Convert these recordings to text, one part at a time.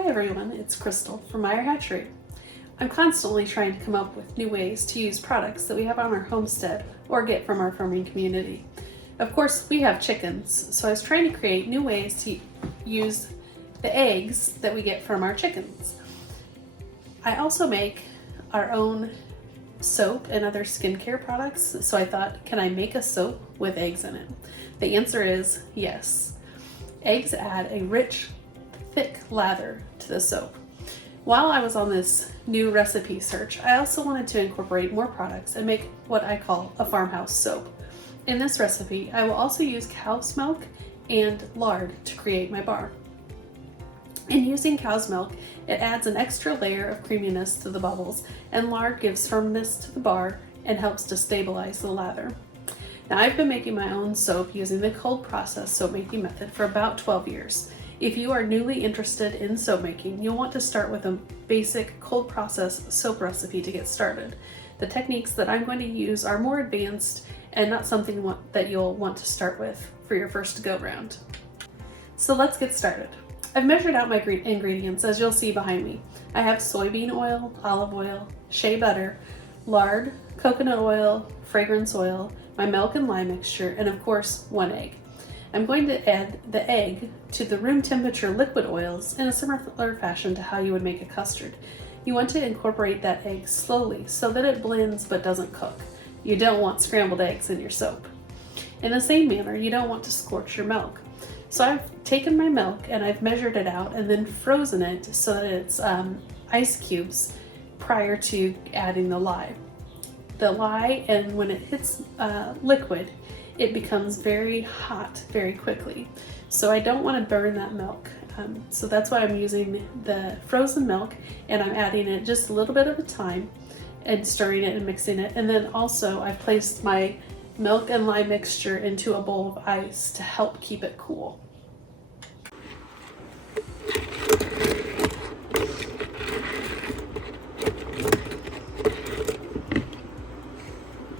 Hi everyone, it's Crystal from Meyer Hatchery. I'm constantly trying to come up with new ways to use products that we have on our homestead or get from our farming community. Of course, we have chickens, so I was trying to create new ways to use the eggs that we get from our chickens. I also make our own soap and other skincare products, so I thought, can I make a soap with eggs in it? The answer is yes. Eggs add a rich, thick lather to the soap. While I was on this new recipe search, I also wanted to incorporate more products and make what I call a farmhouse soap. In this recipe, I will also use cow's milk and lard to create my bar. In using cow's milk, it adds an extra layer of creaminess to the bubbles, and lard gives firmness to the bar and helps to stabilize the lather. Now, I've been making my own soap using the cold process soap making method for about 12 years. If you are newly interested in soap making, you'll want to start with a basic cold process soap recipe to get started. The techniques that I'm going to use are more advanced and not something that you'll want to start with for your first go round. So let's get started. I've measured out my ingredients as you'll see behind me. I have soybean oil, olive oil, shea butter, lard, coconut oil, fragrance oil, my milk and lye mixture, and of course, 1 egg. I'm going to add the egg to the room temperature liquid oils in a similar fashion to how you would make a custard. You want to incorporate that egg slowly so that it blends but doesn't cook. You don't want scrambled eggs in your soap. In the same manner, you don't want to scorch your milk. So I've taken my milk and I've measured it out and then frozen it so that it's ice cubes prior to adding the lye. The lye, and when it hits liquid, it becomes very hot very quickly. So I don't want to burn that milk. So that's why I'm using the frozen milk, and I'm adding it just a little bit at a time and stirring it and mixing it. And then also I've placed my milk and lye mixture into a bowl of ice to help keep it cool.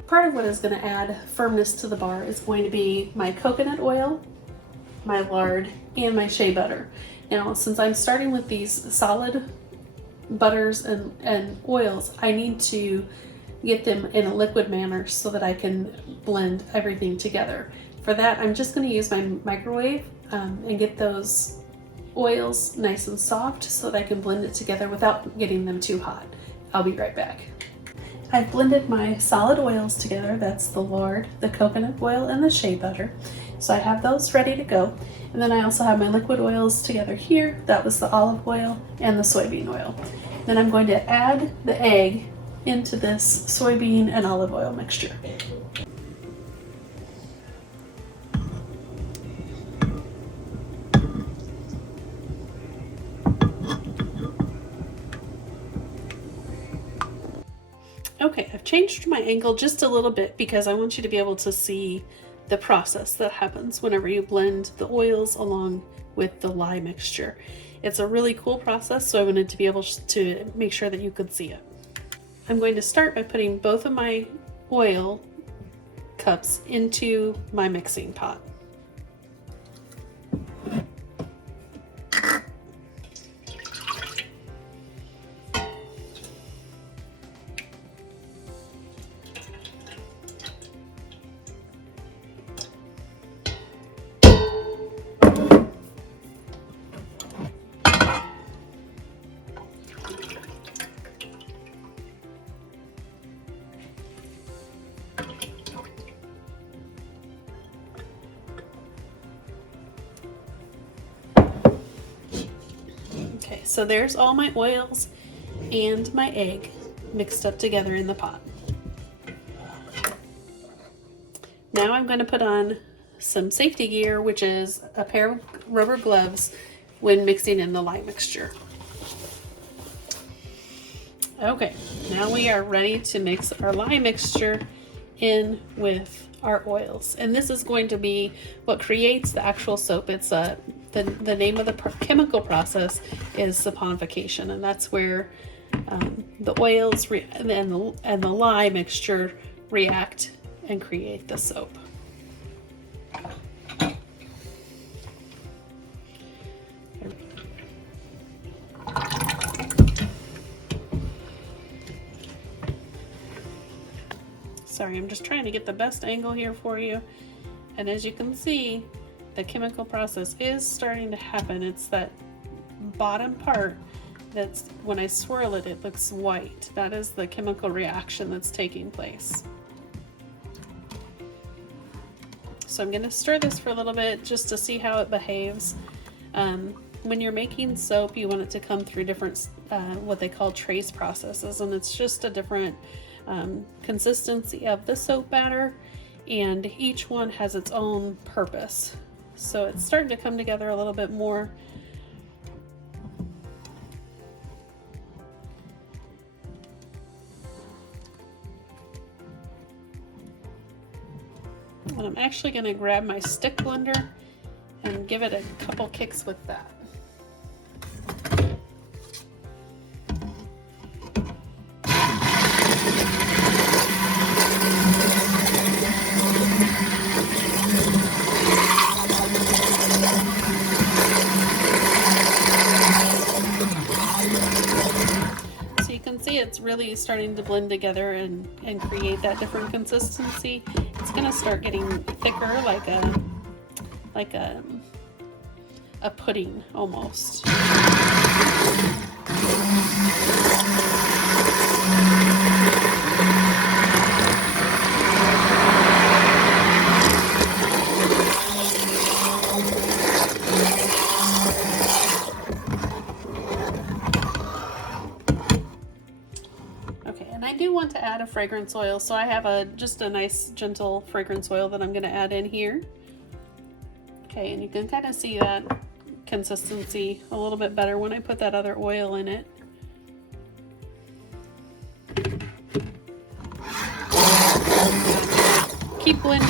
Part of what is going to add firmness to the bar is going to be my coconut oil, my lard, and my shea butter. Now, since I'm starting with these solid butters and oils, I need to get them in a liquid manner so that I can blend everything together. For that, I'm just going to use my microwave and get those oils nice and soft so that I can blend it together without getting them too hot. I'll be right back. I've blended my solid oils together. That's the lard, the coconut oil, and the shea butter. So I have those ready to go. And then I also have my liquid oils together here. That was the olive oil and the soybean oil. Then I'm going to add the egg into this soybean and olive oil mixture. Okay, I've changed my angle just a little bit because I want you to be able to see the process that happens whenever you blend the oils along with the lye mixture. It's a really cool process, so I wanted to be able to make sure that you could see it. I'm going to start by putting both of my oil cups into my mixing pot. Okay, so there's all my oils and my egg mixed up together in the pot. Now I'm going to put on some safety gear, which is a pair of rubber gloves when mixing in the lye mixture. Okay, now we are ready to mix our lye mixture in with our oils, and this is going to be what creates the actual soap. It's the name of the chemical process is saponification, and that's where the oils and the lye mixture react and create the soap. Sorry, I'm just trying to get the best angle here for you. And as you can see, the chemical process is starting to happen. It's that bottom part that's, when I swirl it, it looks white. That is the chemical reaction that's taking place. So I'm going to stir this for a little bit just to see how it behaves. When you're making soap, you want it to come through different, what they call trace processes, and it's just a different consistency of the soap batter, and each one has its own purpose. So it's starting to come together a little bit more. And I'm actually going to grab my stick blender and give it a couple kicks with that. So you can see it's really starting to blend together and create that different consistency. It's going to start getting thicker, like a pudding almost. Okay, and I do want to add a fragrance oil, so I have just a nice gentle fragrance oil that I'm going to add in here. Okay, and you can kind of see that consistency a little bit better when I put that other oil in it. Keep blending.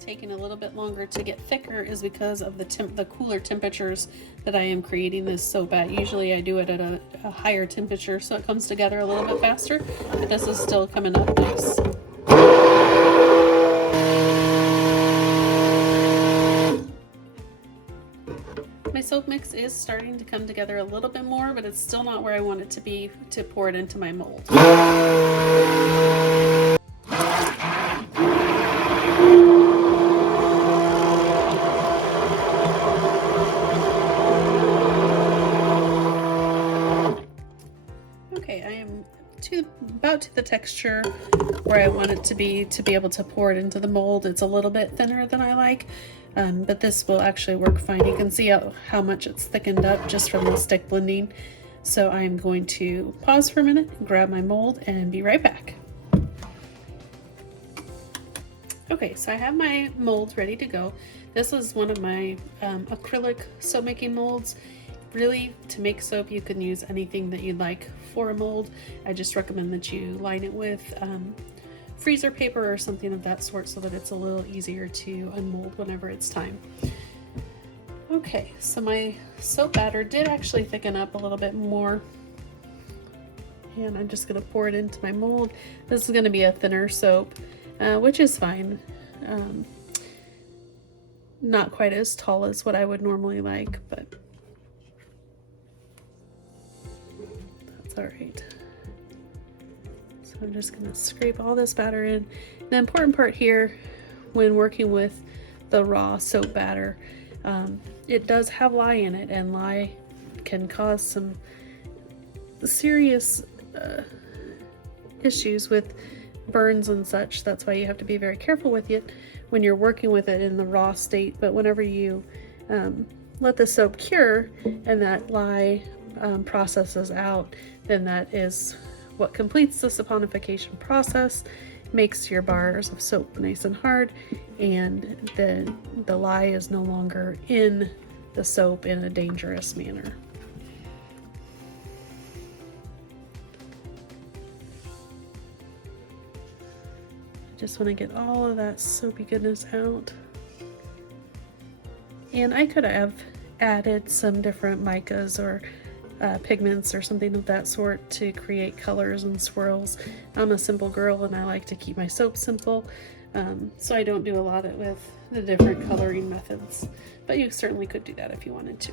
Taking a little bit longer to get thicker is because of the cooler temperatures that I am creating this soap at. Usually I do it at a higher temperature so it comes together a little bit faster, but this is still coming up nice. My soap mix is starting to come together a little bit more, but it's still not where I want it to be to pour it into my mold. About to the texture where I want it to be able to pour it into the mold. It's a little bit thinner than I like, but this will actually work fine. You can see how much it's thickened up just from the stick blending. So I'm going to pause for a minute, grab my mold, and be right back. Okay, so I have my molds ready to go. This is one of my acrylic soap making molds. Really, to make soap, you can use anything that you'd like for a mold. I just recommend that you line it with freezer paper or something of that sort so that it's a little easier to unmold whenever it's time. Okay, so my soap batter did actually thicken up a little bit more, and I'm just going to pour it into my mold. This is going to be a thinner soap, which is fine. Not quite as tall as what I would normally like, but all right. So I'm just going to scrape all this batter in. The important part here when working with the raw soap batter, it does have lye in it, and lye can cause some serious issues with burns and such. That's why you have to be very careful with it when you're working with it in the raw state. But whenever you let the soap cure and that lye processes out, then that is what completes the saponification process, makes your bars of soap nice and hard, and the lye is no longer in the soap in a dangerous manner. Just want to get all of that soapy goodness out. And I could have added some different micas or pigments or something of that sort to create colors and swirls. I'm a simple girl and I like to keep my soap simple, So I don't do a lot with the different coloring methods, but you certainly could do that if you wanted to.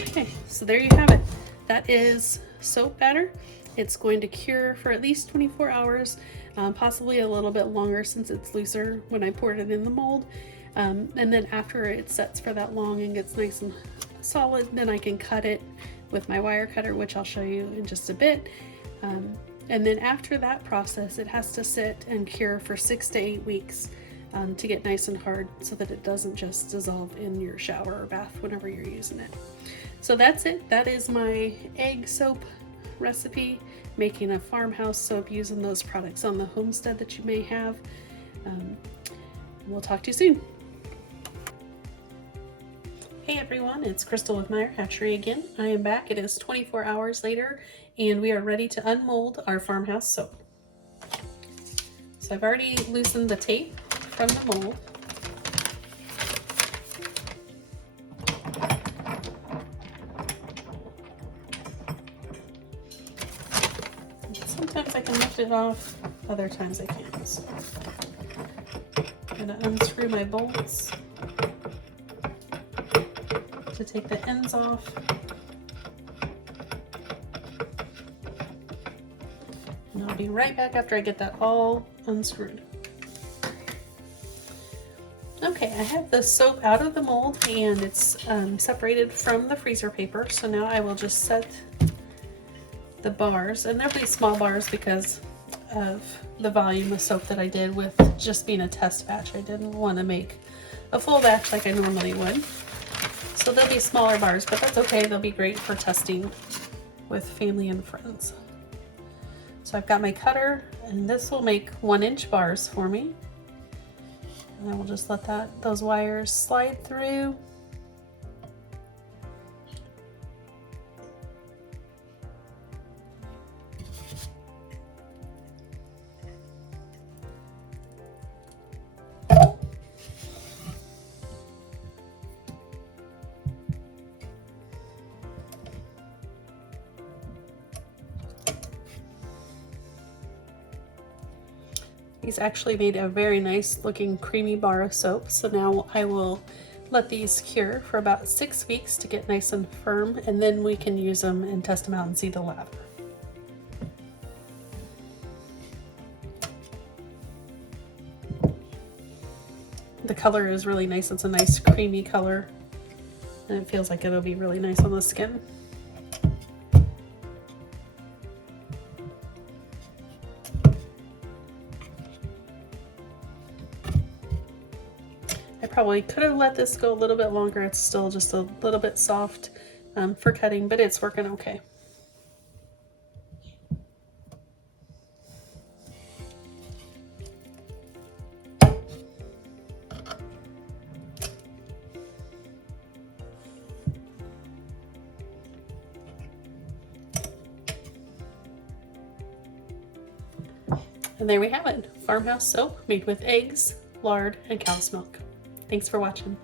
Okay, so there you have it. That is soap batter. It's going to cure for at least 24 hours, possibly a little bit longer since it's looser when I poured it in the mold. And then after it sets for that long and gets nice and solid, then I can cut it with my wire cutter, which I'll show you in just a bit. And then after that process, it has to sit and cure for 6 to 8 weeks to get nice and hard so that it doesn't just dissolve in your shower or bath whenever you're using it. So that's it. That is my egg soap recipe, making a farmhouse soap using those products on the homestead that you may have. We'll talk to you soon. Hey everyone, it's Crystal with Meyer Hatchery again. I am back. It is 24 hours later and we are ready to unmold our farmhouse soap. So I've already loosened the tape from the mold. Sometimes I can lift it off, other times I can't. So I'm going to unscrew my bolts to take the ends off. And I'll be right back after I get that all unscrewed. Okay, I have the soap out of the mold and it's separated from the freezer paper. So now I will just set the bars, and they'll be small bars because of the volume of soap that I did with just being a test batch. I didn't want to make a full batch like I normally would. So they'll be smaller bars, but that's okay. They'll be great for testing with family and friends. So I've got my cutter, and this will make 1-inch bars for me. And I will just let those wires slide through. These actually made a very nice looking creamy bar of soap. So now I will let these cure for about 6 weeks to get nice and firm, and then we can use them and test them out and see the lather. The color is really nice. It's a nice creamy color and it feels like it'll be really nice on the skin. I probably could have let this go a little bit longer. It's still just a little bit soft for cutting, but it's working okay. And there we have it, farmhouse soap made with eggs, lard, and cow's milk. Thanks for watching.